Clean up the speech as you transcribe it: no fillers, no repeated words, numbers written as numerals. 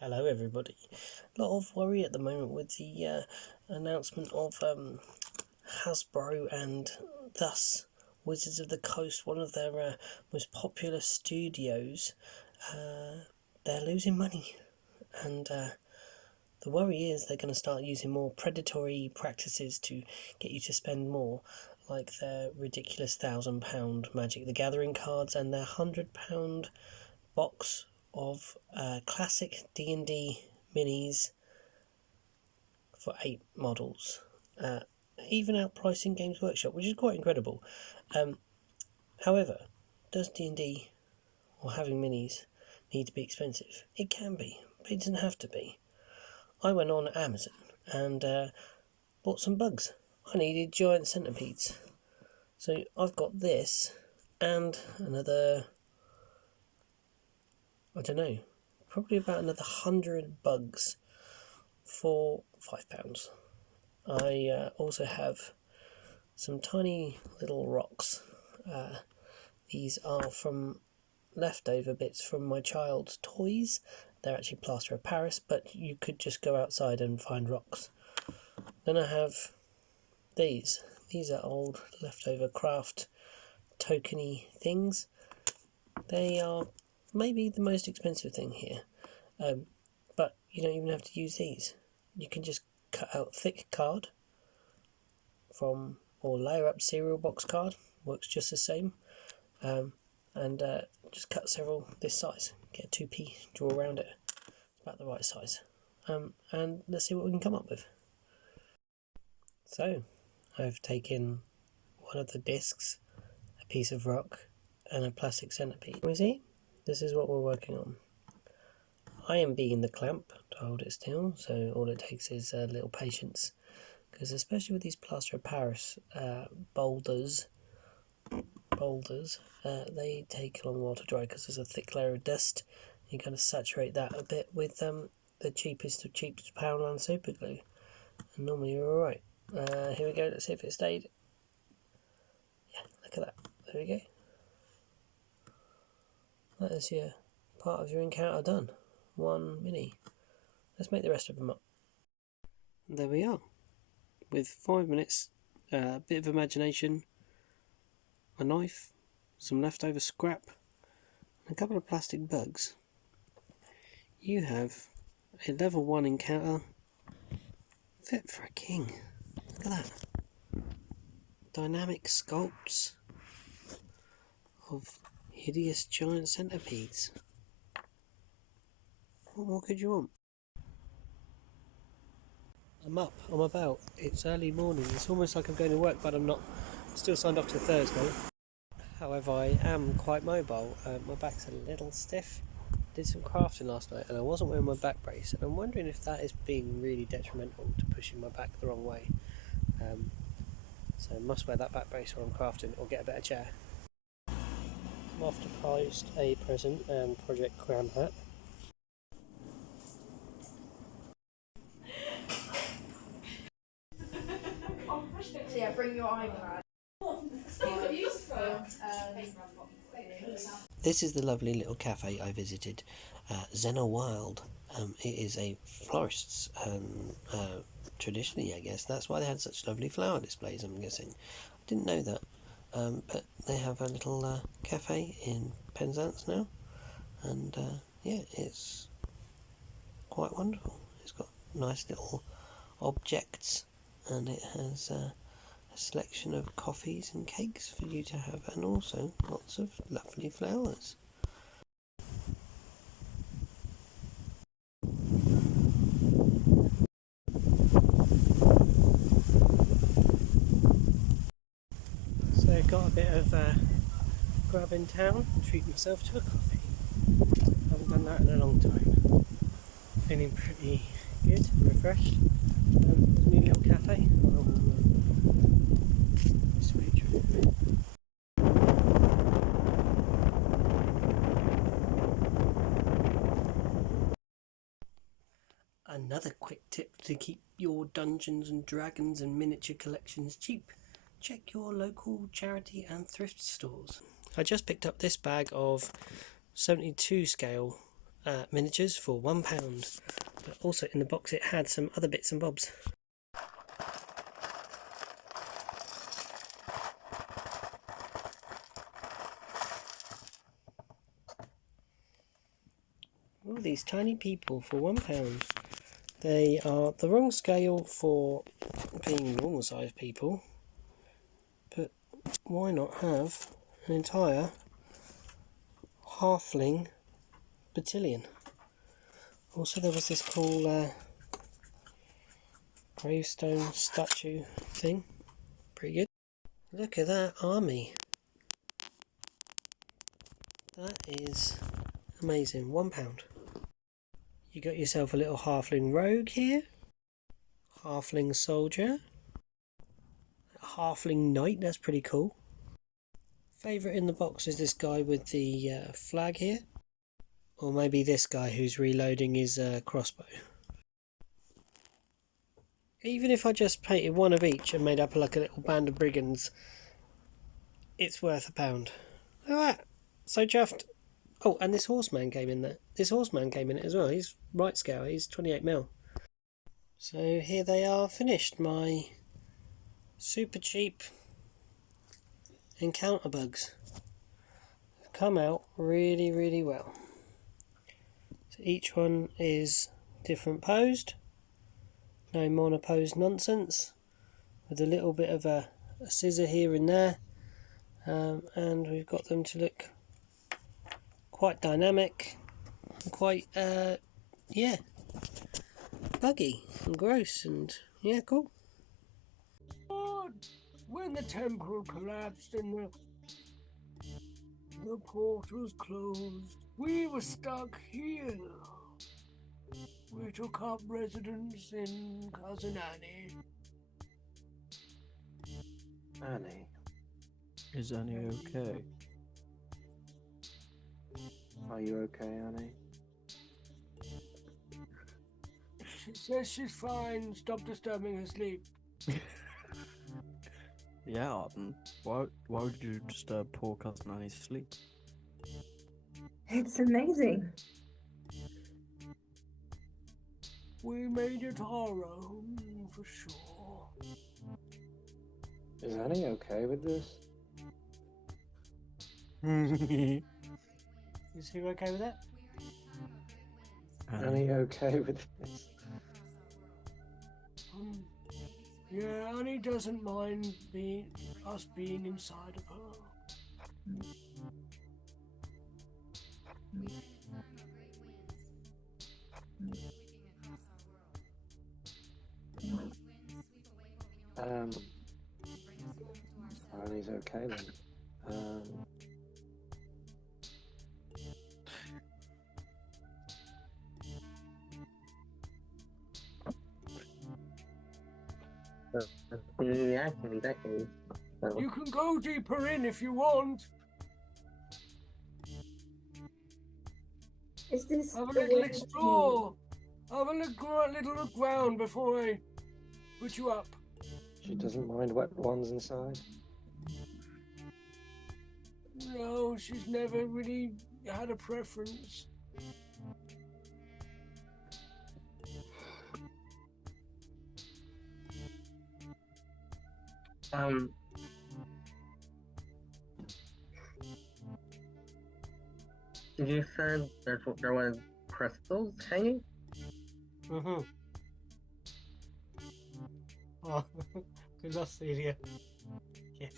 Hello everybody. A lot of worry at the moment with the announcement of Hasbro and thus Wizards of the Coast, one of their most popular studios. They're losing money, and the worry is they're going to start using more predatory practices to get you to spend more, like their ridiculous £1,000 Magic the Gathering cards and their £100 box of classic D&D minis for 8 models, even outpricing Games Workshop, which is quite incredible. However, does D&D or having minis need to be expensive? It can be, but it doesn't have to be. I went on Amazon and bought some bugs. I needed giant centipedes, so I've got this and another, I don't know, probably about another 100 bugs for £5. I also have some tiny little rocks. These are from leftover bits from my child's toys. They're actually plaster of Paris, but you could just go outside and find rocks. Then I have these. These are old leftover craft tokeny things. They are maybe the most expensive thing here, but you don't even have to use these. You can just cut out thick card from, or layer up cereal box card, works just the same, and just cut several this size, get a 2p, draw around it, it's about the right size, and let's see what we can come up with. So I've taken one of the discs, a piece of rock, and a plastic centipede. Can we see? This is what we're working on. I am being the clamp to hold it still, so all it takes is a little patience, because especially with these plaster of Paris boulders, they take a long while to dry because there's a thick layer of dust. You kind of saturate that a bit with the cheapest of cheapest Poundland super glue, and normally you're alright. Here we go, let's see if it stayed. Yeah, look at that, there we go. That is your part of your encounter done. One mini. Let's make the rest of them up. And there we are. With 5 minutes, a bit of imagination, a knife, some leftover scrap, and a couple of plastic bugs, you have a level 1 encounter fit for a king. Look at that. Dynamic sculpts of hideous giant centipedes. What more could you want? I'm up, I'm about. It's early morning. It's almost like I'm going to work, but I'm not. Still signed off to Thursday. However, I am quite mobile. My back's a little stiff. Did some crafting last night and I wasn't wearing my back brace, and I'm wondering if that is being really detrimental to pushing my back the wrong way. So I must wear that back brace while I'm crafting or get a better chair. I'm off to post a present and Project Crown Hat. So yeah, bring your iPad. This is the lovely little cafe I visited, Zena Wild. It is a florist's, traditionally I guess, that's why they had such lovely flower displays, I'm guessing. I didn't know that, but they have a little cafe in Penzance now, and yeah, it's quite wonderful. It's got nice little objects, and it has a selection of coffees and cakes for you to have, and also lots of lovely flowers. So I got a bit of grub in town and treat myself to a coffee. Haven't done that in a long time. Feeling pretty good, refreshed. There's a new little cafe. Another quick tip to keep your Dungeons and Dragons and miniature collections cheap. Check your local charity and thrift stores. I just picked up this bag of 72 scale miniatures for £1. But also in the box it had some other bits and bobs. All these tiny people for £1. They are the wrong scale for being normal sized people, but why not have an entire halfling battalion? Also there was this cool gravestone statue thing, pretty good. Look at that army, that is amazing. £1. You got yourself a little halfling rogue here, halfling soldier, halfling knight, that's pretty cool. Favourite in the box is this guy with the flag here, or maybe this guy who's reloading his crossbow. Even if I just painted one of each and made up like a little band of brigands, it's worth £1. Look at that, so chuffed. Oh, and this horseman came in there. This horseman came in it as well. He's right scale. He's 28mm. So here they are finished. My super cheap encounter bugs have come out really, really well. So each one is different posed. No monoposed nonsense. With a little bit of a scissor here and there. And we've got them to look quite dynamic, quite yeah, buggy and gross, and yeah, cool. When the temple collapsed and the portals closed, we were stuck here. We took up residence in Cousin Annie. Annie? Is Annie okay? Are you okay, Annie? She says she's fine. Stop disturbing her sleep. Yeah, Arden. Why would you disturb poor cousin Annie's sleep? It's amazing. We made it our own, for sure. Is Annie okay with this? Is he okay with that? Annie okay with this? Yeah, Annie doesn't mind us being inside of her. Annie's okay then. Yeah, in that case. So. You can go deeper in if you want. Is this Have a the little way explore. Have a little look round before I put you up. She doesn't mind wet ones inside? No, she's never really had a preference. Did you say there was crystals hanging? Mm-hmm. Oh, good luck, Celia. Yes.